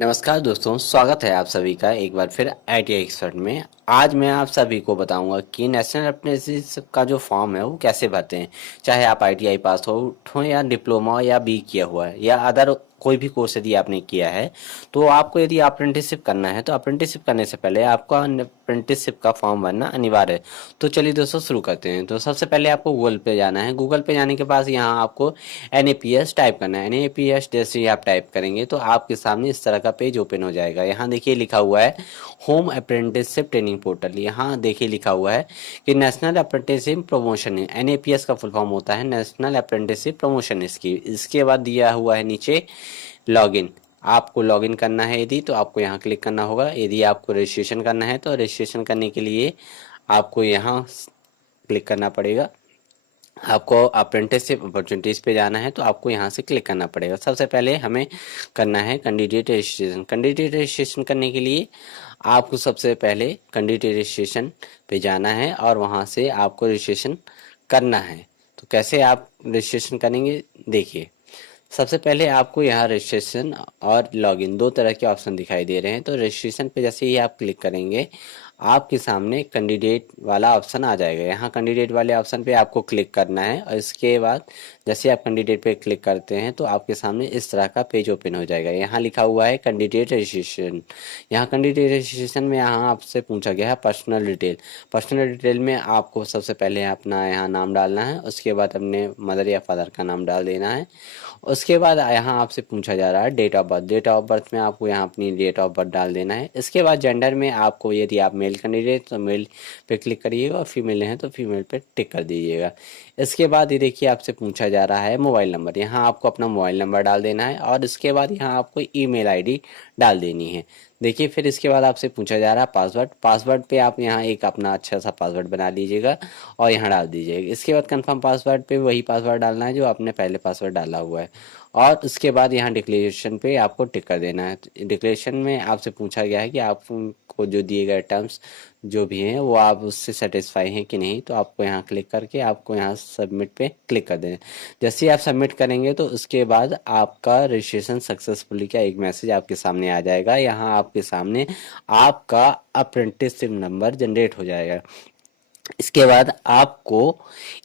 नमस्कार दोस्तों, स्वागत है आप सभी का एक बार फिर आईटीआई एक्सपर्ट में। आज मैं आप सभी को बताऊंगा कि नेशनल अप्रेंटिसशिप का जो फॉर्म है वो कैसे भरते हैं। चाहे आप आईटीआई पास हो या डिप्लोमा या बी किया हुआ है या अदर कोई भी कोर्स यदि आपने किया है, तो आपको यदि अप्रेंटिसशिप करना है तो अप्रेंटिसशिप करने से पहले आपका अप्रेंटिसशिप का फॉर्म भरना अनिवार्य है। तो चलिए दोस्तों शुरू करते हैं। तो सबसे पहले आपको गूगल पे जाना है। गूगल पे जाने के बाद यहाँ आपको NAPS टाइप करना है। NAPS जैसे ही आप टाइप करेंगे तो आपके सामने इस तरह का पेज ओपन हो जाएगा। यहाँ देखिए लिखा हुआ है होम अप्रेंटिसशिप ट्रेनिंग पोर्टल। यहाँ देखिए लिखा हुआ है कि नेशनल अप्रेंटिसशिप प्रमोशन है। NAPS का फुल फॉर्म होता है नेशनल अप्रेंटिसशिप प्रमोशन स्कीम। इसके बाद दिया हुआ है नीचे लॉगिन। आपको लॉगिन करना है यदि तो आपको यहाँ क्लिक करना होगा। यदि आपको रजिस्ट्रेशन करना है तो रजिस्ट्रेशन करने के लिए आपको यहाँ क्लिक करना पड़ेगा। आपको अप्रेंटिसशिप अपॉर्चुनिटीज़ पे जाना है तो आपको यहाँ से क्लिक करना पड़ेगा। सबसे पहले हमें करना है कैंडिडेट रजिस्ट्रेशन। कैंडिडेट रजिस्ट्रेशन करने के लिए आपको सबसे पहले कैंडिडेट रजिस्ट्रेशन पे जाना है और वहाँ से आपको रजिस्ट्रेशन करना है। तो कैसे आप रजिस्ट्रेशन करेंगे देखिए। सबसे पहले आपको यहाँ रजिस्ट्रेशन और लॉगिन दो तरह के ऑप्शन दिखाई दे रहे हैं। तो रजिस्ट्रेशन पे जैसे ही आप क्लिक करेंगे आपके सामने कैंडिडेट वाला ऑप्शन आ जाएगा। यहाँ कैंडिडेट वाले ऑप्शन पे आपको क्लिक करना है और इसके बाद जैसे आप कैंडिडेट पे क्लिक करते हैं तो आपके सामने इस तरह का पेज ओपन हो जाएगा। यहाँ लिखा हुआ है कैंडिडेट रजिस्ट्रेशन। यहाँ कैंडिडेट रजिस्ट्रेशन में यहाँ आपसे पूछा गया है पर्सनल डिटेल। पर्सनल डिटेल में आपको सबसे पहले अपना यहाँ नाम डालना है, उसके बाद अपने मदर या फादर का नाम डाल देना है। उसके बाद यहाँ आपसे पूछा जा रहा है date of birth. Date of birth में आपको यहाँ अपनी डेट ऑफ बर्थ डाल देना है। इसके बाद जेंडर में आपको यदि आप मेल कैंडिडेट तो मेल पे क्लिक करिएगा और फीमेल हैं तो फीमेल पे टिक कर दीजिएगा। इसके बाद ये देखिए आपसे पूछा जा रहा है मोबाइल नंबर। यहाँ आपको अपना मोबाइल नंबर डाल देना है और इसके बाद यहाँ आपको ईमेल आईडी डाल देनी है। देखिए फिर इसके बाद आपसे पूछा जा रहा है पासवर्ड। पासवर्ड पे आप यहाँ एक अपना अच्छा सा पासवर्ड बना लीजिएगा और यहाँ डाल दीजिएगा। इसके बाद कंफर्म पासवर्ड पे वही पासवर्ड डालना है जो आपने पहले पासवर्ड डाला हुआ है और उसके बाद यहाँ डिक्लेरेशन पे आपको टिक कर देना है। डिक्लेरेशन में आपसे पूछा गया है कि आपको जो दिए गए टर्म्स जो भी हैं वो आप उससे सेटिस्फाई हैं कि नहीं। तो आपको यहाँ क्लिक करके आपको यहाँ सबमिट पे क्लिक कर देना है। जैसे ही आप सबमिट करेंगे तो उसके बाद आपका रजिस्ट्रेशन सक्सेसफुली का एक मैसेज आपके सामने आ जाएगा। यहाँ आपके सामने आपका अप्रेंटिसशिप नंबर जनरेट हो जाएगा। इसके बाद आपको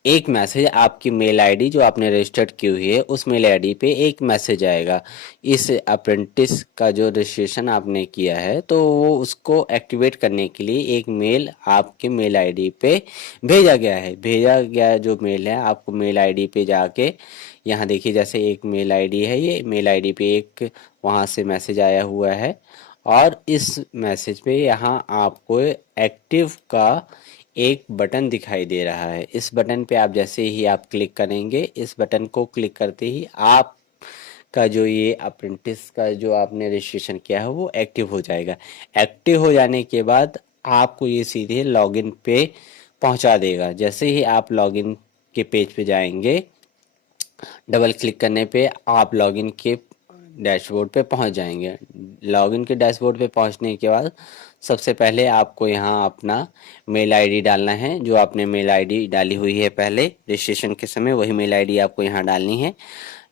एक मैसेज आपकी मेल आईडी जो आपने रजिस्टर्ड की हुई है उस मेल आईडी पे एक मैसेज आएगा। इस अप्रेंटिस का जो रजिस्ट्रेशन आपने किया है तो वो उसको एक्टिवेट करने के लिए एक मेल आपके मेल आईडी पे भेजा गया है। भेजा गया जो मेल है आपको मेल आईडी पे जाके यहाँ देखिए जैसे एक मेल आईडी है, ये मेल आईडी पे एक वहाँ से मैसेज आया हुआ है और इस मैसेज पे यहाँ आपको एक्टिव का एक बटन दिखाई दे रहा है। इस बटन पे आप जैसे ही आप क्लिक करेंगे, इस बटन को क्लिक करते ही आप का जो ये अप्रेंटिस का जो आपने रजिस्ट्रेशन किया है वो एक्टिव हो जाएगा। एक्टिव हो जाने के बाद आपको ये सीधे लॉगिन पे पहुंचा देगा। जैसे ही आप लॉगिन के पेज पे जाएंगे, डबल क्लिक करने पे आप लॉगिन के डैशबोर्ड पे पहुंच जाएंगे। लॉगिन के डैशबोर्ड पे पहुंचने के बाद सबसे पहले आपको यहाँ अपना मेल आईडी डालना है। जो आपने मेल आईडी डाली हुई है पहले रजिस्ट्रेशन के समय वही मेल आईडी आपको यहाँ डालनी है,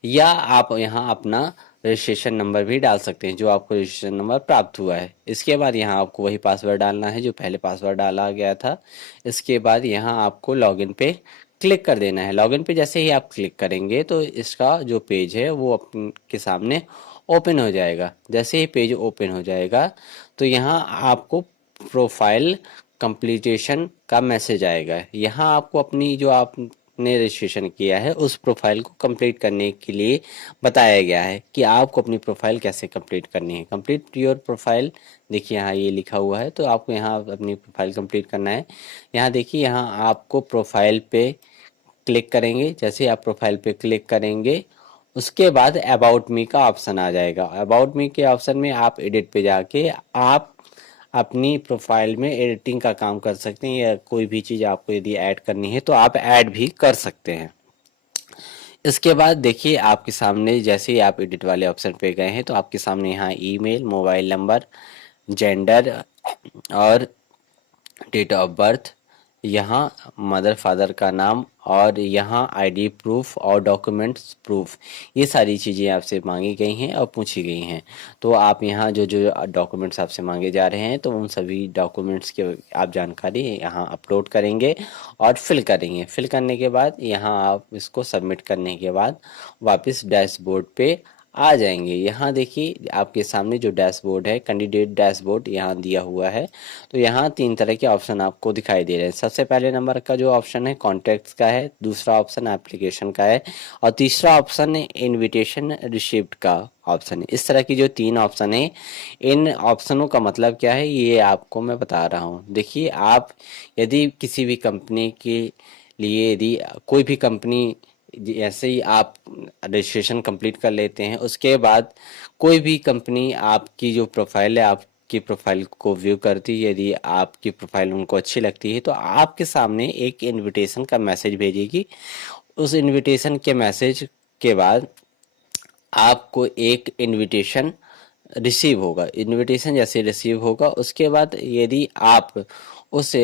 या आप यहाँ अपना रजिस्ट्रेशन नंबर भी डाल सकते हैं जो आपको रजिस्ट्रेशन नंबर प्राप्त हुआ है। इसके बाद यहाँ आपको वही पासवर्ड डालना है जो पहले पासवर्ड डाला गया था। इसके बाद यहाँ आपको लॉगिन पे क्लिक कर देना है। लॉगिन पे जैसे ही आप क्लिक करेंगे तो इसका जो पेज है वो आपके सामने ओपन हो जाएगा। जैसे ही पेज ओपन हो जाएगा तो यहाँ आपको प्रोफाइल कंप्लीटेशन का मैसेज आएगा। यहाँ आपको अपनी जो आपने रजिस्ट्रेशन किया है उस प्रोफाइल को कंप्लीट करने के लिए बताया गया है कि आपको अपनी प्रोफाइल कैसे कंप्लीट करनी है। कंप्लीट योर प्रोफाइल देखिए यहाँ ये लिखा हुआ है, तो आपको यहाँ अपनी प्रोफाइल कंप्लीट करना है। यहाँ देखिए यहाँ आपको प्रोफाइल पे क्लिक करेंगे। जैसे आप प्रोफाइल पे क्लिक करेंगे उसके बाद अबाउट मी का ऑप्शन आ जाएगा। अबाउट मी के ऑप्शन में आप एडिट पे जाके आप अपनी प्रोफाइल में एडिटिंग का काम कर सकते हैं या कोई भी चीज़ आपको यदि ऐड करनी है तो आप ऐड भी कर सकते हैं। इसके बाद देखिए आपके सामने जैसे ही आप एडिट वाले ऑप्शन पे गए हैं तो आपके सामने यहाँ ईमेल, मोबाइल नंबर, जेंडर और डेट ऑफ बर्थ यहाँ मदर फादर का नाम और यहाँ आईडी प्रूफ और डॉक्यूमेंट्स प्रूफ, ये सारी चीज़ें आपसे मांगी गई हैं और पूछी गई हैं। तो आप यहाँ जो जो डॉक्यूमेंट्स आपसे मांगे जा रहे हैं तो उन सभी डॉक्यूमेंट्स की आप जानकारी यहाँ अपलोड करेंगे और फिल करेंगे। फिल करने के बाद यहाँ आप इसको सबमिट करने के बाद वापस डैशबोर्ड पे आ जाएंगे। यहाँ देखिए आपके सामने जो डैशबोर्ड है, कैंडिडेट डैशबोर्ड यहाँ दिया हुआ है। तो यहाँ तीन तरह के ऑप्शन आपको दिखाई दे रहे हैं। सबसे पहले नंबर का जो ऑप्शन है कॉन्टैक्ट्स का है, दूसरा ऑप्शन एप्लीकेशन का है और तीसरा ऑप्शन है इनविटेशन रिसिप्ट का ऑप्शन है। इस तरह की जो तीन ऑप्शन है, इन ऑप्शनों का मतलब क्या है ये आपको मैं बता रहा हूँ। देखिए आप यदि किसी भी कंपनी के लिए, यदि कोई भी कंपनी, जैसे ही आप रजिस्ट्रेशन कंप्लीट कर लेते हैं उसके बाद कोई भी कंपनी आपकी जो प्रोफाइल है, आपकी प्रोफाइल को व्यू करती है, यदि आपकी प्रोफाइल उनको अच्छी लगती है तो आपके सामने एक इनविटेशन का मैसेज भेजेगी। उस इनविटेशन के मैसेज के बाद आपको एक इनविटेशन रिसीव होगा। इनविटेशन जैसे रिसीव होगा उसके बाद यदि आप उस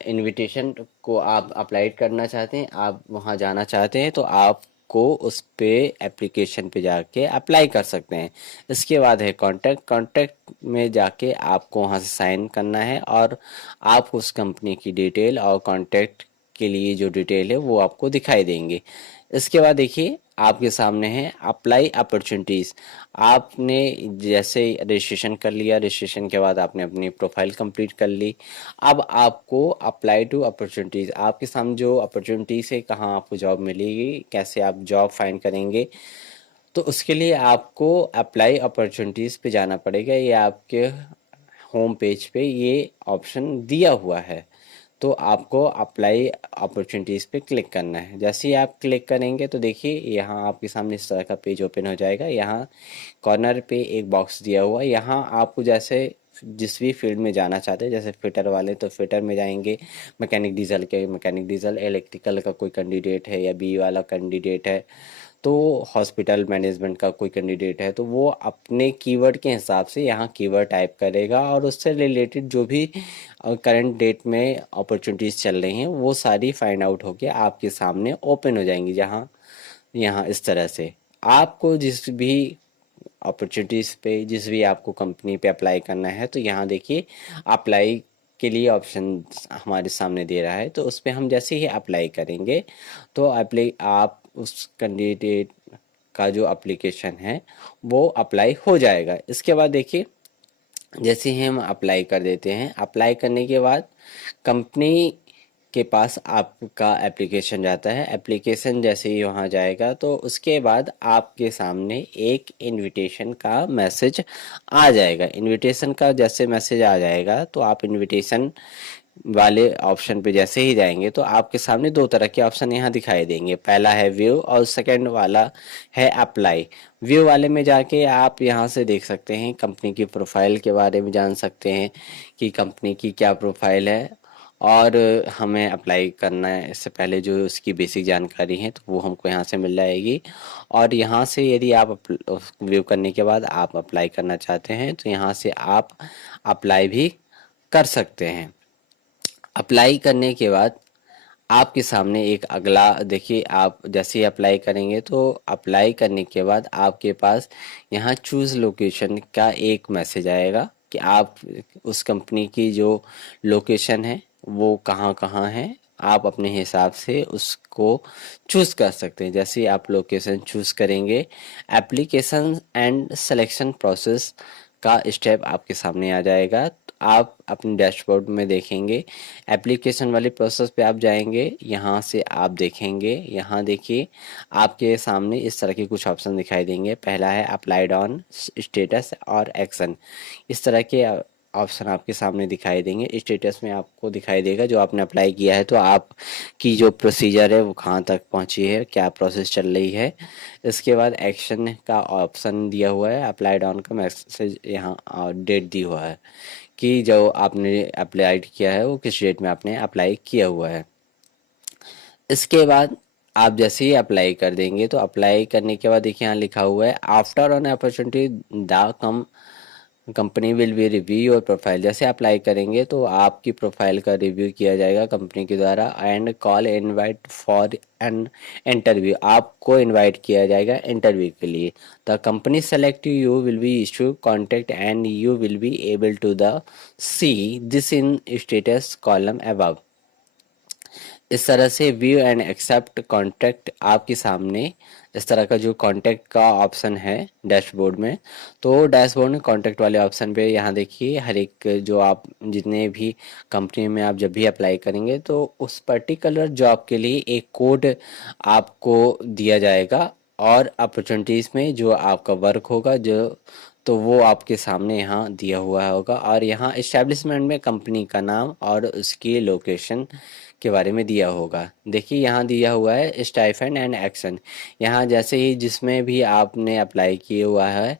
इनविटेशन को आप अप्लाई करना चाहते हैं, आप वहां जाना चाहते हैं तो आपको उस पे एप्लीकेशन पे जाके अप्लाई कर सकते हैं। इसके बाद है कॉन्टैक्ट। कॉन्टैक्ट में जाके आपको वहां से साइन करना है और आप उस कंपनी की डिटेल और कॉन्टैक्ट के लिए जो डिटेल है वो आपको दिखाई देंगे। इसके बाद देखिए आपके सामने है अप्लाई अपॉर्चुनिटीज़। आपने जैसे रजिस्ट्रेशन कर लिया, रजिस्ट्रेशन के बाद आपने अपनी प्रोफाइल कंप्लीट कर ली। अब आपको अप्लाई टू अपॉर्चुनिटीज़, आपके सामने जो अपॉर्चुनिटीज़ है, कहाँ आपको जॉब मिलेगी, कैसे आप जॉब फाइंड करेंगे, तो उसके लिए आपको अप्लाई अपॉर्चुनिटीज़ पे जाना पड़ेगा। ये आपके होम पेज पे ये ऑप्शन दिया हुआ है। तो आपको अप्लाई अपॉर्चुनिटीज़ पे क्लिक करना है। जैसे ही आप क्लिक करेंगे तो देखिए यहाँ आपके सामने इस तरह का पेज ओपन हो जाएगा। यहाँ कॉर्नर पे एक बॉक्स दिया हुआ है, यहाँ आपको जैसे जिस भी फील्ड में जाना चाहते हैं, जैसे फिटर वाले तो फिटर में जाएंगे, मैकेनिक डीजल के मैकेनिक डीजल, इलेक्ट्रिकल का कोई कैंडिडेट है या बी वाला कैंडिडेट है, तो हॉस्पिटल मैनेजमेंट का कोई कैंडिडेट है तो वो अपने कीवर्ड के हिसाब से यहाँ कीवर्ड टाइप करेगा और उससे रिलेटेड जो भी करंट डेट में अपॉर्चुनिटीज़ चल रही हैं वो सारी फाइंड आउट होके आपके सामने ओपन हो जाएंगी। जहाँ यहाँ इस तरह से आपको जिस भी अपॉर्चुनिटीज़ पे, जिस भी आपको कंपनी पे अप्लाई करना है तो यहाँ देखिए अप्लाई के लिए ऑप्शन हमारे सामने दे रहा है। तो उस पर हम जैसे ही अप्लाई करेंगे तो अप्लाई आप उस कैंडिडेट का जो एप्लीकेशन है वो अप्लाई हो जाएगा। इसके बाद देखिए जैसे ही हम अप्लाई कर देते हैं, अप्लाई करने के बाद कंपनी के पास आपका एप्लीकेशन जाता है। एप्लीकेशन जैसे ही वहाँ जाएगा तो उसके बाद आपके सामने एक इनविटेशन का मैसेज आ जाएगा। इनविटेशन का जैसे मैसेज आ जाएगा तो आप इनविटेशन वाले ऑप्शन पे जैसे ही जाएंगे तो आपके सामने दो तरह के ऑप्शन यहाँ दिखाई देंगे। पहला है व्यू और सेकंड वाला है अप्लाई। व्यू वाले में जाके आप यहाँ से देख सकते हैं, कंपनी की प्रोफाइल के बारे में जान सकते हैं कि कंपनी की क्या प्रोफाइल है और हमें अप्लाई करना है इससे पहले जो उसकी बेसिक जानकारी है तो वो हमको यहाँ से मिल जाएगी। और यहाँ से यदि आप व्यू करने के बाद आप अप्लाई करना चाहते हैं तो यहाँ से आप अप्लाई भी कर सकते हैं। अप्लाई करने के बाद आपके सामने एक अगला देखिए, आप जैसे ही अप्लाई करेंगे तो अप्लाई करने के बाद आपके पास यहाँ चूज़ लोकेशन का एक मैसेज आएगा कि आप उस कंपनी की जो लोकेशन है वो कहाँ कहाँ है, आप अपने हिसाब से उसको चूज़ कर सकते हैं। जैसे ही आप लोकेशन चूज़ करेंगे, एप्लीकेशन एंड सिलेक्शन प्रोसेस का स्टेप आपके सामने आ जाएगा। तो आप अपने डैशबोर्ड में देखेंगे, एप्लीकेशन वाले प्रोसेस पे आप जाएंगे, यहाँ से आप देखेंगे, यहाँ देखिए आपके सामने इस तरह के कुछ ऑप्शन दिखाई देंगे। पहला है अप्लाइड ऑन, स्टेटस और एक्शन। इस तरह के ऑप्शन आपके सामने दिखाई देंगे। स्टेटस में आपको दिखाई देगा जो आपने अप्लाई किया है तो आपकी जो प्रोसीजर है वो कहाँ तक पहुँची है, क्या प्रोसेस चल रही है। इसके बाद एक्शन का ऑप्शन दिया हुआ है, अप्लाइड ऑन का मैसेज यहाँ डेट दी हुआ है कि जो आपने अप्लाइड किया है वो किस डेट में आपने अप्लाई किया हुआ है। इसके बाद आप जैसे ही अप्लाई कर देंगे तो अप्लाई करने के बाद देखिए यहाँ लिखा हुआ है after on opportunity the come company will be review your profile. जैसे अप्लाई करेंगे तो आपकी प्रोफाइल का रिव्यू किया जाएगा कंपनी के द्वारा। And call invite for an interview, आपको इनवाइट किया जाएगा इंटरव्यू के लिए। The company select you will be issue contact and you will be able to the see this in status column above. इस तरह से व्यू एंड एक्सेप्ट कॉन्टैक्ट आपके सामने इस तरह का जो कॉन्टैक्ट का ऑप्शन है डैशबोर्ड में, तो डैशबोर्ड में कॉन्टैक्ट वाले ऑप्शन पे यहाँ देखिए हर एक जो आप जितने भी कंपनी में आप जब भी अप्लाई करेंगे तो उस पर्टिकुलर जॉब के लिए एक कोड आपको दिया जाएगा। और अपॉर्चुनिटीज़ में जो आपका वर्क होगा जो तो वो आपके सामने यहाँ दिया हुआ होगा। और यहाँ इस्टेब्लिशमेंट में कंपनी का नाम और उसकी लोकेशन के बारे में दिया होगा। देखिए यहाँ दिया हुआ है स्टाइफेंड एंड एक्शन। यहाँ जैसे ही जिसमें भी आपने अप्लाई किया हुआ है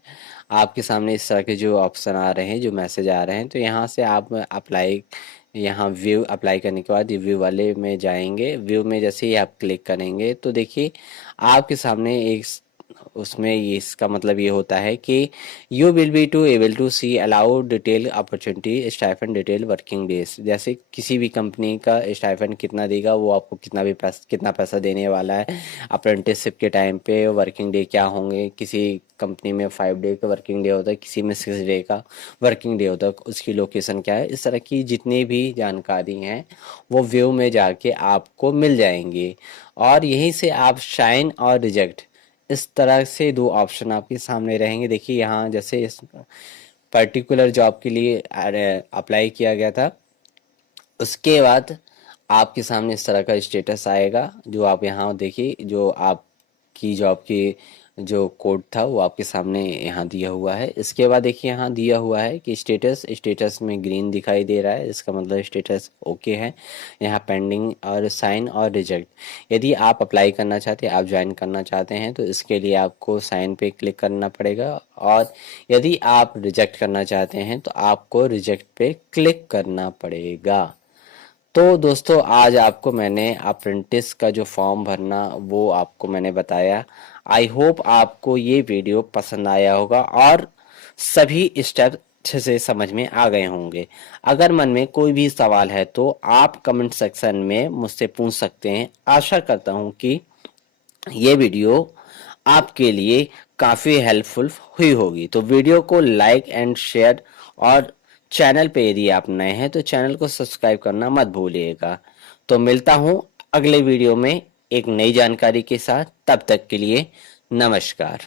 आपके सामने इस तरह के जो ऑप्शन आ रहे हैं जो मैसेज आ रहे हैं, तो यहाँ से आप अप्लाई यहाँ व्यू अप्लाई करने के बाद व्यू वाले में जाएंगे। व्यू में जैसे ही आप क्लिक करेंगे तो देखिए आपके सामने एक उसमें ये इसका मतलब ये होता है कि you will be to able to see allow detail opportunity stipend detail working days. जैसे किसी भी कंपनी का स्टाइफंड कितना देगा, वो आपको कितना पैसा देने वाला है अप्रेंटिसशिप के टाइम पे, वर्किंग डे क्या होंगे। किसी कंपनी में 5 डे का वर्किंग डे होता है, किसी में 6 डे का वर्किंग डे होता है, उसकी लोकेशन क्या है, इस तरह की जितनी भी जानकारी हैं वो व्यू में जाके आपको मिल जाएंगी। और यहीं से आप शाइन और रिजेक्ट इस तरह से दो ऑप्शन आपके सामने रहेंगे। देखिए यहाँ जैसे इस पर्टिकुलर जॉब के लिए अप्लाई किया गया था, उसके बाद आपके सामने इस तरह का स्टेटस आएगा जो आप यहाँ देखिए जो आपकी जॉब की जो कोड था वो आपके सामने यहाँ दिया हुआ है। इसके बाद देखिए यहाँ दिया हुआ है कि स्टेटस में ग्रीन दिखाई दे रहा है, इसका मतलब स्टेटस ओके है। यहाँ पेंडिंग और साइन और रिजेक्ट। यदि आप अप्लाई करना चाहते हैं, आप ज्वाइन करना चाहते हैं, तो इसके लिए आपको साइन पे क्लिक करना पड़ेगा। और यदि आप रिजेक्ट करना चाहते हैं तो आपको रिजेक्ट पे क्लिक करना पड़ेगा। तो दोस्तों आज आपको मैंने अप्रेंटिस का जो फॉर्म भरना वो आपको मैंने बताया। आई होप आपको ये वीडियो पसंद आया होगा और सभी स्टेप अच्छे से समझ में आ गए होंगे। अगर मन में कोई भी सवाल है तो आप कमेंट सेक्शन में मुझसे पूछ सकते हैं। आशा करता हूँ कि ये वीडियो आपके लिए काफ़ी हेल्पफुल हुई होगी। तो वीडियो को लाइक एंड शेयर और चैनल पे यदि आप नए हैं तो चैनल को सब्सक्राइब करना मत भूलिएगा। तो मिलता हूँ अगले वीडियो में एक नई जानकारी के साथ। तब तक के लिए नमस्कार।